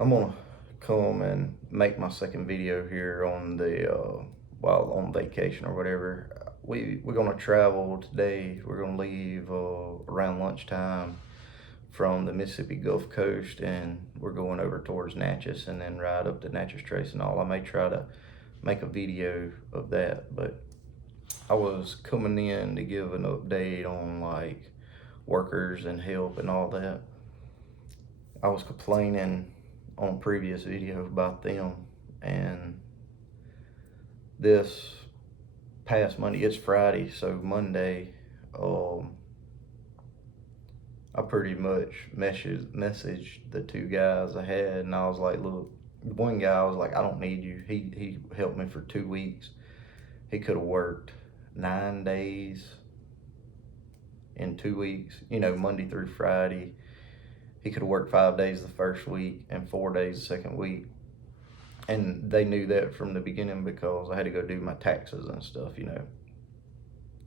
I'm gonna come and make my second video here on the while on vacation or whatever. We're gonna travel today. We're gonna leave around lunchtime from the Mississippi Gulf Coast, and we're going over towards Natchez and then ride up to Natchez Trace and all. I may try to make a video of that, but I was coming in to give an update on like workers and help and all that. I was complaining on a previous video about them, and this past Monday, it's Friday, so Monday, um, I pretty much messaged the two guys I had, and I was like, look, one guy I was like, I don't need you. He helped me for 2 weeks. He could have worked 9 days in 2 weeks, Monday through Friday. He could have worked 5 days the first week and 4 days the second week. And they knew that from the beginning because I had to go do my taxes and stuff.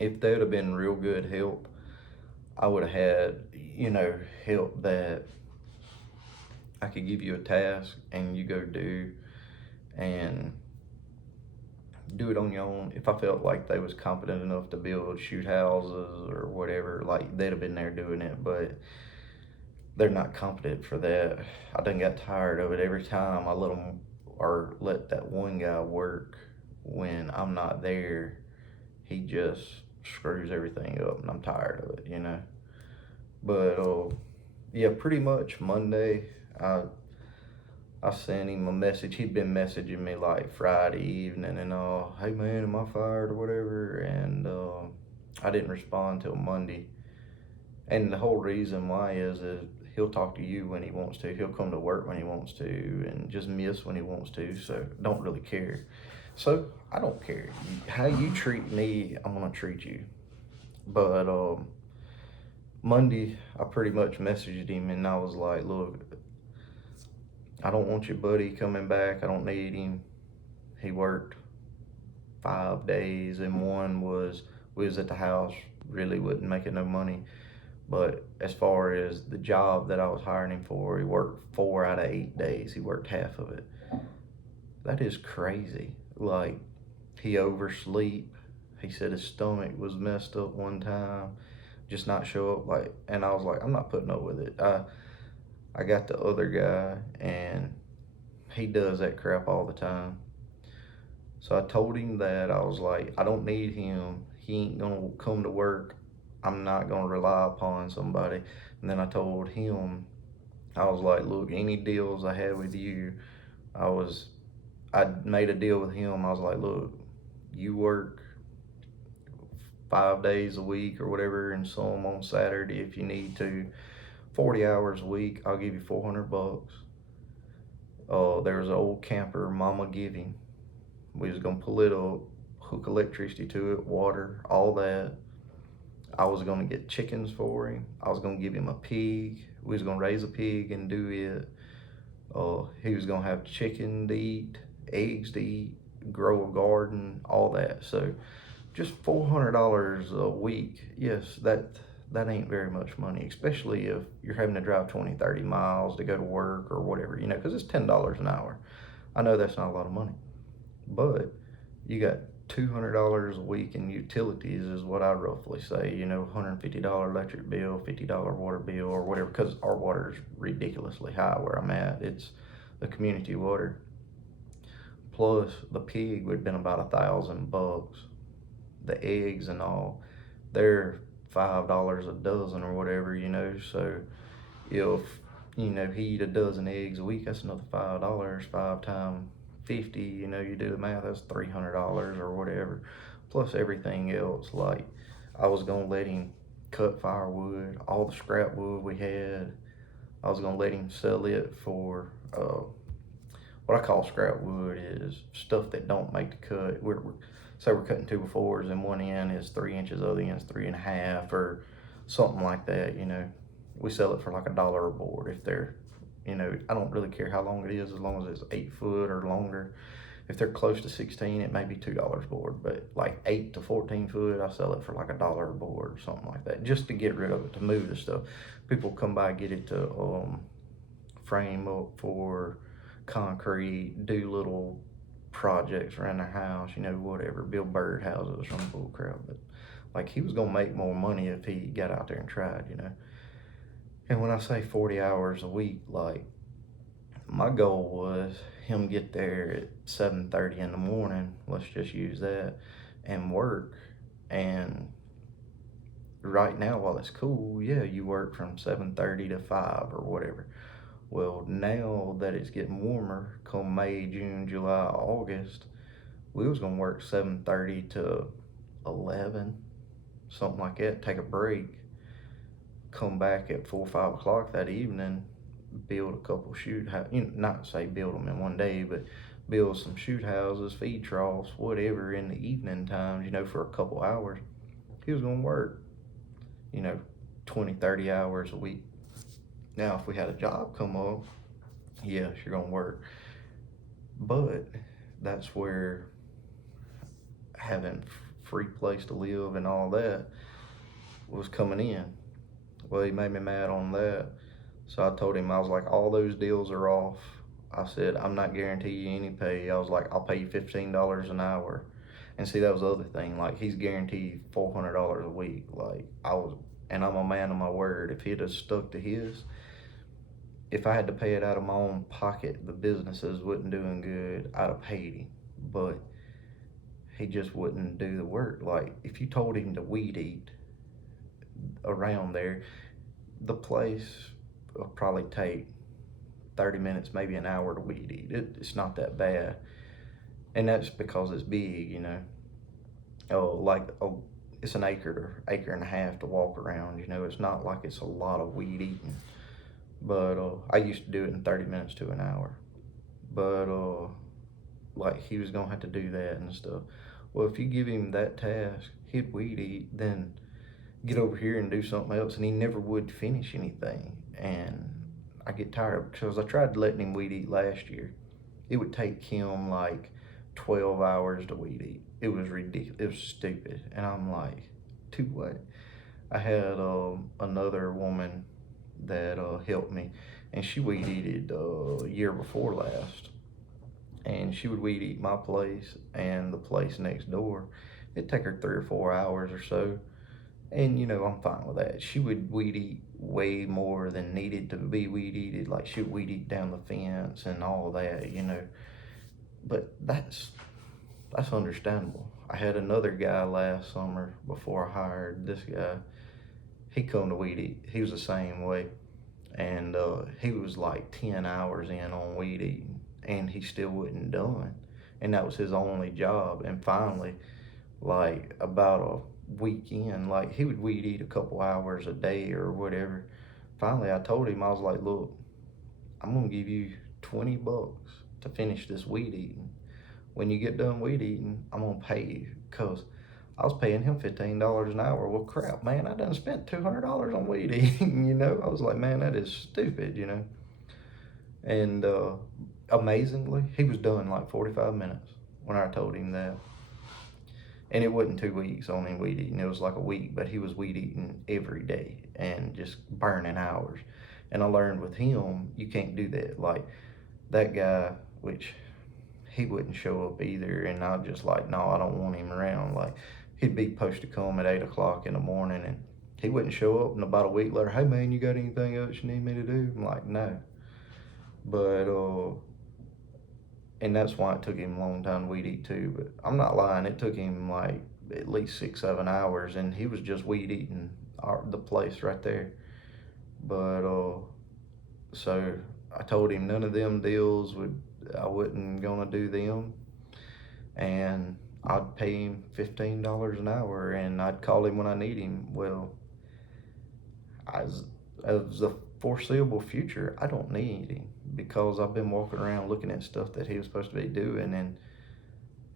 If they would have been real good help, I would have had, help that I could give you a task and you go do and do it on your own. If I felt like they was competent enough to build shoot houses or whatever, like they'd have been there doing it, but they're not competent for that. I done got tired of it. Every time I let them or let that one guy work when I'm not there, he just screws everything up, and I'm tired of it. But yeah, pretty much Monday, I sent him a message. He'd been messaging me like Friday evening and hey man, am I fired or whatever? And I didn't respond till Monday. And the whole reason why is he'll talk to you when he wants to. He'll come to work when he wants to and just miss when he wants to. So don't really care. So I don't care. How you treat me, I'm gonna treat you. But Monday, I pretty much messaged him and I was like, look, I don't want your buddy coming back. I don't need him. He worked 5 days and one was we was at the house, really wasn't making no money. But as far as the job that I was hiring him for, he worked 4 out of 8 days. He worked half of it. That is crazy. Like, he oversleep. He said his stomach was messed up one time. Just not show up. Like, and I was like, I'm not putting up with it. I got the other guy, and he does that crap all the time. So I told him that I was like, I don't need him. He ain't gonna come to work. I'm not gonna rely upon somebody. And then I told him, I was like, look, any deals I had with you, I made a deal with him. I was like, look, you work 5 days a week or whatever, and some on Saturday if you need to. 40 hours a week, I'll give you $400. There's an old camper Mama give him. We was gonna pull it up, hook electricity to it, water, all that. I was gonna get chickens for him. I was gonna give him a pig. We was gonna raise a pig and do it. He was gonna have chicken to eat, eggs to eat, grow a garden, all that. So just $400 a week. Yes, that ain't very much money, especially if you're having to drive 20, 30 miles to go to work or whatever, because it's $10 an hour. I know that's not a lot of money, but you got $200 a week in utilities is what I roughly say, $150 electric bill, $50 water bill or whatever, because our water is ridiculously high where I'm at. It's the community water. Plus the pig would have been about $1,000. The eggs and all, they're $5 a dozen or whatever, so if he eat a dozen eggs a week, that's another $5. 5 times 50, you do the math, that's $300 or whatever, plus everything else. Like, I was gonna let him cut firewood, all the scrap wood we had. I was gonna let him sell it for what I call scrap wood is stuff that don't make the cut. Say we're cutting 2x4s and one end is 3 inches, the other end is 3.5 or something like that. We sell it for like $1 a board. If they're, I don't really care how long it is as long as it's 8 foot or longer. If they're close to 16, it may be $2 a board, but like 8 to 14 foot, I sell it for like $1 a board or something like that, just to get rid of it, to move the stuff. People come by, get it to frame up for concrete, do little projects around their house, whatever, build birdhouses or some bull crap. But like he was gonna make more money if he got out there and tried. And when I say 40 hours a week, like my goal was him get there at 7:30 in the morning. Let's just use that and work. And right now, while it's cool, yeah, you work from 7:30 to 5 or whatever. Well, now that it's getting warmer, come May, June, July, August, we was gonna work 7:30 to 11, something like that. Take a break, come back at 4 or 5 o'clock that evening, build a couple shoot houses. Not say build them in one day, but build some shoot houses, feed troughs, whatever in the evening times. For a couple hours. He was gonna work, you know, 20, 30 hours a week. Now, if we had a job come up, yes, you're gonna work. But that's where having free place to live and all that was coming in. Well, he made me mad on that. So I told him, I was like, all those deals are off. I said, I'm not guaranteeing you any pay. I was like, I'll pay you $15 an hour. And see, that was the other thing. Like, he's guaranteed $400 a week. Like, and I'm a man of my word. If he'd have stuck to his, if I had to pay it out of my own pocket, the businesses wasn't doing good, I'd have paid him. But he just wouldn't do the work. Like, if you told him to weed eat around there, the place will probably take 30 minutes, maybe an hour to weed eat. It's not that bad. And that's because it's big. It's an acre or acre and a half to walk around. It's not like it's a lot of weed eating. But I used to do it in 30 minutes to an hour. But like, he was gonna have to do that and stuff. Well, if you give him that task, he'd weed eat, then get over here and do something else, and he never would finish anything. And I get tired of it, because I tried letting him weed eat last year. It would take him like 12 hours to weed eat. It was ridiculous. It was stupid. And I'm like, to what? I had another woman that helped me, and she weed eated year before last. And she would weed eat my place and the place next door. It'd take her 3 or 4 hours or so. And I'm fine with that. She would weed eat way more than needed to be weed eated. Like, she would weed eat down the fence and all that. But that's understandable. I had another guy last summer before I hired this guy. He come to weed eat. He was the same way. And he was like 10 hours in on weed eating, and he still wasn't done. And that was his only job. And finally, like about a weekend, like, he would weed eat a couple hours a day or whatever. Finally, I told him, I was like, look, I'm gonna give you $20 to finish this weed eating. When you get done weed eating, I'm gonna pay you. Cause I was paying him $15 an hour. Well, crap, man, I done spent $200 on weed eating. I was like, man, that is stupid. And amazingly, he was done like 45 minutes when I told him that. And it wasn't 2 weeks on him weed eating. It was like a week, but he was weed eating every day and just burning hours. And I learned with him, you can't do that. Like, that guy, which he wouldn't show up either, and I just like, no, I don't want him around. Like, he'd be supposed to come at 8 o'clock in the morning, and he wouldn't show up. And about a week later, hey man, you got anything else you need me to do? I'm like, no. But and that's why it took him a long time to weed eat too. But I'm not lying, it took him like at least 6-7 hours, and he was just weed eating the place right there. But so I told him none of them deals I wasn't gonna do them, and I'd pay him $15 an hour, and I'd call him when I need him. Well, as the foreseeable future, I don't need him, because I've been walking around looking at stuff that he was supposed to be doing, and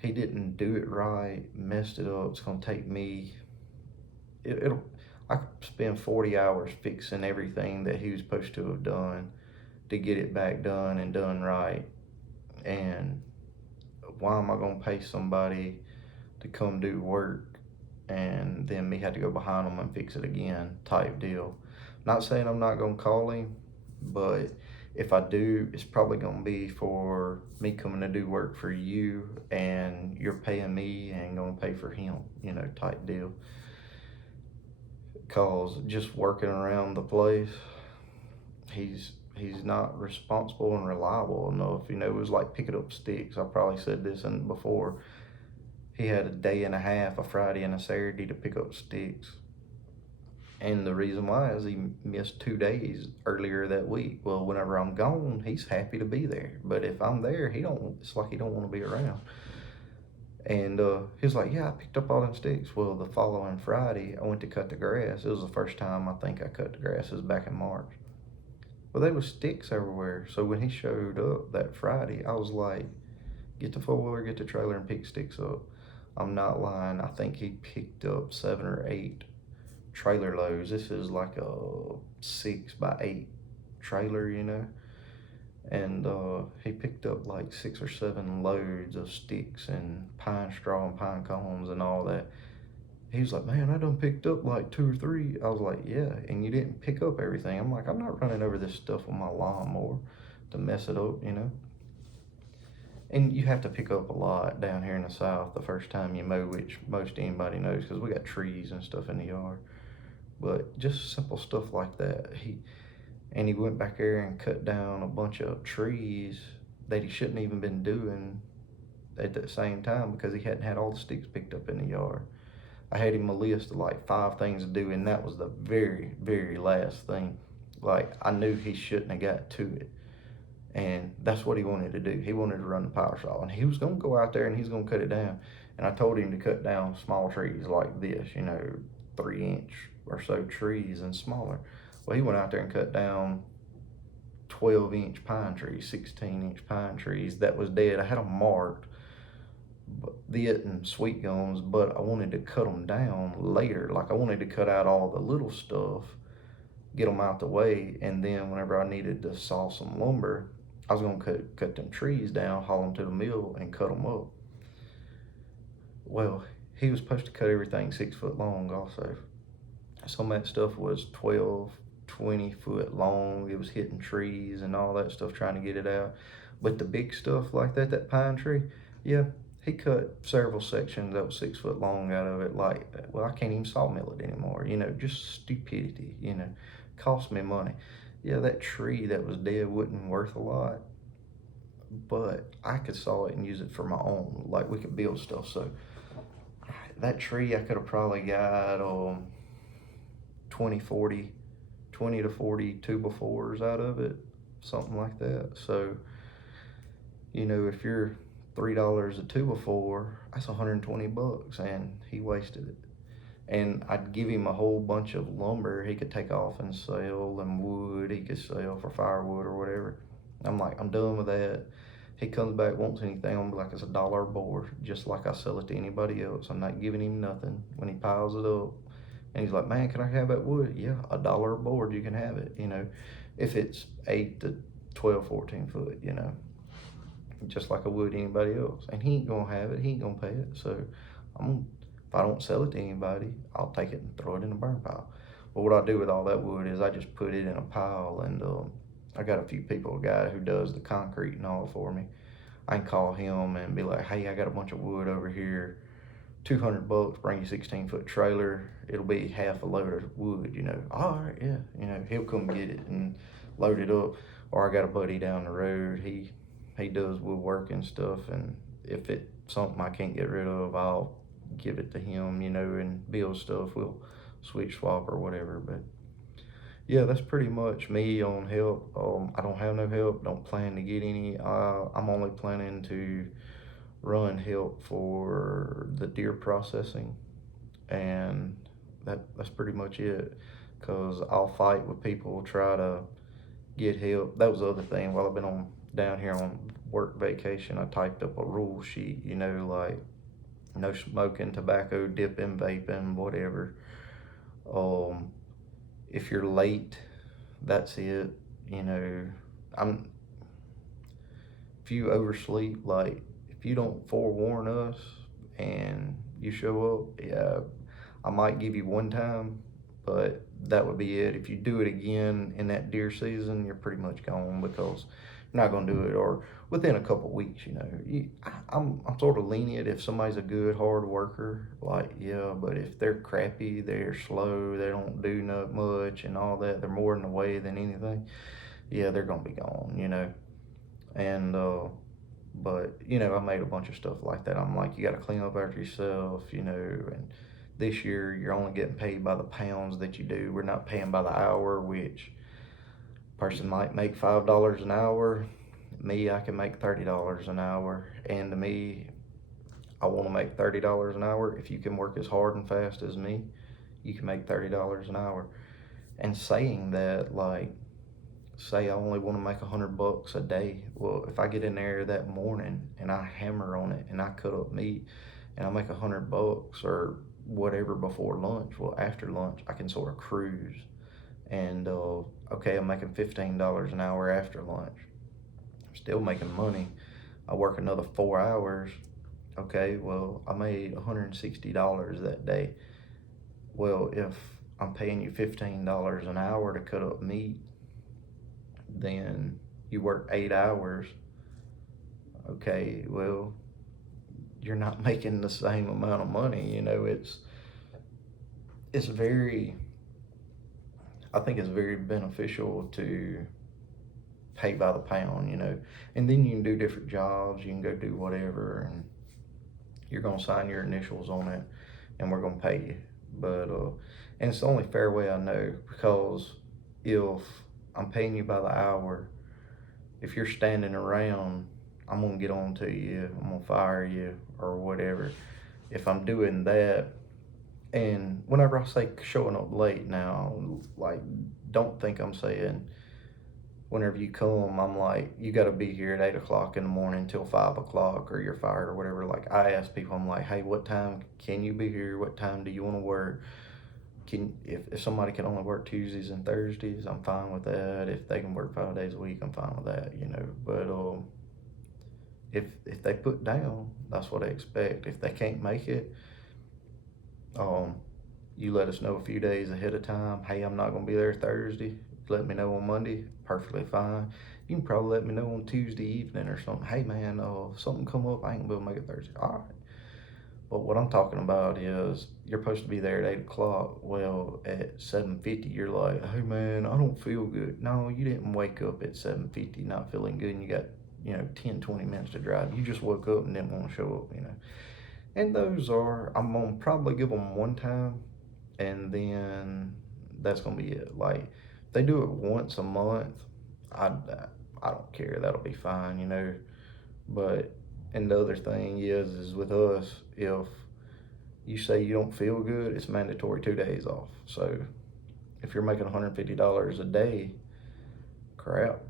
he didn't do it right, messed it up. It's gonna take me, I could spend 40 hours fixing everything that he was supposed to have done to get it back done and done right. And why am I gonna pay somebody to come do work and then me have to go behind them and fix it again type deal? Not saying I'm not gonna call him, but If I do, it's probably gonna be for me coming to do work for you, and you're paying me and gonna pay for him, type deal. Cause just working around the place, he's not responsible and reliable enough. It was like picking up sticks. I probably said this before. He had a day and a half, a Friday and a Saturday, to pick up sticks. And the reason why is he missed 2 days earlier that week. Well, whenever I'm gone, he's happy to be there. But if I'm there, it's like he don't want to be around. And he's like, yeah, I picked up all them sticks. Well, the following Friday, I went to cut the grass. It was the first time I think I cut the grass. It was back in March. Well, there was sticks everywhere. So when he showed up that Friday, I was like, get the four-wheeler, get the trailer, and pick sticks up. I'm not lying. I think he picked up 7 or 8 trailer loads. This is like a 6x8 trailer, and he picked up like 6 or 7 loads of sticks and pine straw and pine cones and all that. He was like, man, I done picked up like 2 or 3. I was like, yeah, and you didn't pick up everything. I'm like, I'm not running over this stuff with my lawnmower to mess it up, And you have to pick up a lot down here in the South the first time you mow, which most anybody knows, because we got trees and stuff in the yard. But just simple stuff like that. He went back there and cut down a bunch of trees that he shouldn't even been doing at the same time, because he hadn't had all the sticks picked up in the yard. I had him a list of like 5 things to do, and that was the very, very last thing. Like, I knew he shouldn't have got to it. And that's what he wanted to do. He wanted to run the power saw, and he was going to go out there and he's going to cut it down. And I told him to cut down small trees like this, 3-inch or so trees and smaller. Well, he went out there and cut down 12-inch pine trees, 16-inch pine trees that was dead. I had them marked, and sweet gums, but I wanted to cut them down later. Like, I wanted to cut out all the little stuff, get them out the way, and then whenever I needed to saw some lumber, I was going to cut them trees down, haul them to the mill, and cut them up. Well, he was supposed to cut everything 6 foot long also. Some of that stuff was 12, 20 foot long. It was hitting trees and all that stuff, trying to get it out. But the big stuff like that pine tree, yeah, he cut several sections that was 6 foot long out of it. Like, well, I can't even sawmill it anymore. Just stupidity, cost me money. Yeah, that tree that was dead wasn't worth a lot, but I could saw it and use it for my own. Like, we could build stuff. So that tree, I could have probably got 20 to 40 2x4s out of it, something like that. So, if you're $3 a 2x4, that's $120, and he wasted it. And I'd give him a whole bunch of lumber he could take off and sell, and wood he could sell for firewood or whatever. I'm like, I'm done with that. He comes back, wants anything, I'm like, it's $1 a board, just like I sell it to anybody else. I'm not giving him nothing when he piles it up. And he's like, man, can I have that wood? Yeah, $1 a board, you can have it, if it's 8 to 12, 14 foot, just like I would anybody else. And he ain't gonna have it, he ain't gonna pay it. So if I don't sell it to anybody, I'll take it and throw it in the burn pile. But what I do with all that wood is I just put it in a pile, and I got a few people, a guy who does the concrete and all for me. I can call him and be like, hey, I got a bunch of wood over here, $200, bring you 16-foot trailer. It'll be half a load of wood, All right, yeah, he'll come get it and load it up. Or I got a buddy down the road, he does woodwork and stuff, and if it's something I can't get rid of, I'll give it to him, and build stuff. We'll switch swap or whatever. But yeah, that's pretty much me on help. I don't have no help, don't plan to get any. I'm only planning to run help for the deer processing, and that's pretty much it, because I'll fight with people, try to get help. That was the other thing. While I've been down here on work vacation, I typed up a rule sheet, like no smoking, tobacco, dipping, vaping, whatever. If you're late, that's it. If you oversleep, like if you don't forewarn us and you show up, yeah, I might give you one time, but that would be it. If you do it again in that deer season, you're pretty much gone, because you're not gonna do it, or within a couple weeks, I'm sort of lenient if somebody's a good hard worker, like, yeah, but if they're crappy, they're slow, they don't do not much and all that, they're more in the way than anything, yeah, they're gonna be gone. And but I made a bunch of stuff like that. I'm like, you got to clean up after yourself, and this year you're only getting paid by the pounds that you do. We're not paying by the hour, which person might make $5 an hour. Me, I can make $30 an hour, and to me, I want to make $30 an hour. If you can work as hard and fast as me, you can make $30 an hour. And saying that, like, say I only want to make $100 a day. Well, if I get in there that morning and I hammer on it and I cut up meat and I make $100 or whatever before lunch, well, after lunch I can sort of cruise. And okay, I'm making $15 an hour after lunch. I'm still making money. I work another 4 hours. Okay, well, I made $160 that day. Well, if I'm paying you $15 an hour to cut up meat, then you work 8 hours. Okay, well, you're not making the same amount of money. It's very, I think it's very beneficial to pay by the pound, and then you can do different jobs, you can go do whatever, and you're gonna sign your initials on it, and we're gonna pay you. But and it's the only fair way I know, because if I'm paying you by the hour, if you're standing around, I'm gonna get on to you, I'm gonna fire you or whatever. If I'm doing that, and whenever I say showing up late now, like, don't think I'm saying whenever you come, I'm like, you gotta be here at 8 o'clock in the morning till 5 o'clock or you're fired or whatever. Like, I ask people, I'm like, hey, what time can you be here? What time do you wanna work? If somebody can only work Tuesdays and Thursdays, I'm fine with that. If they can work 5 days a week, I'm fine with that, But if they put down, that's what I expect. If they can't make it, you let us know a few days ahead of time. Hey, I'm not gonna be there Thursday. Let me know on Monday. Perfectly fine. You can probably let me know on Tuesday evening or something. Hey man, something come up, I ain't gonna be able to make it Thursday. All right. But what I'm talking about is, you're supposed to be there at 8 o'clock. Well, at 7:50, you're like, hey man, I don't feel good. No, you didn't wake up at 7:50 not feeling good, and you got 10, 20 minutes to drive. You just woke up and didn't want to show up. And those are, I'm gonna probably give them one time, and then that's gonna be it. Like, if they do it once a month, I don't care. That'll be fine. But, and the other thing is with us, if you say you don't feel good, it's mandatory 2 days off. So if you're making $150 a day, crap,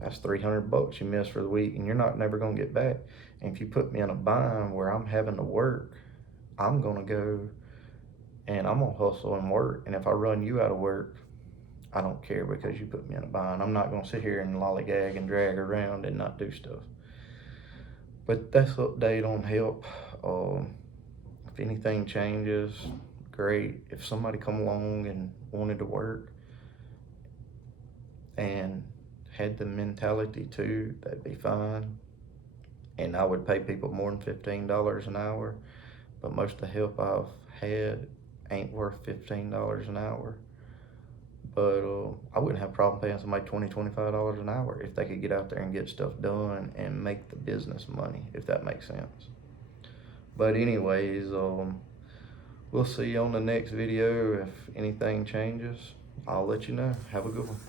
that's $300 you miss for the week, and you're not never gonna get back. And if you put me in a bind where I'm having to work, I'm gonna go and I'm gonna hustle and work. And if I run you out of work, I don't care, because you put me in a bind. I'm not gonna sit here and lollygag and drag around and not do stuff. But that's update on help. If anything changes, great. If somebody come along and wanted to work and had the mentality too, that'd be fine. And I would pay people more than $15 an hour, but most of the help I've had ain't worth $15 an hour. But I wouldn't have a problem paying somebody $20, $25 an hour if they could get out there and get stuff done and make the business money, if that makes sense. But anyways, we'll see you on the next video. If anything changes, I'll let you know. Have a good one.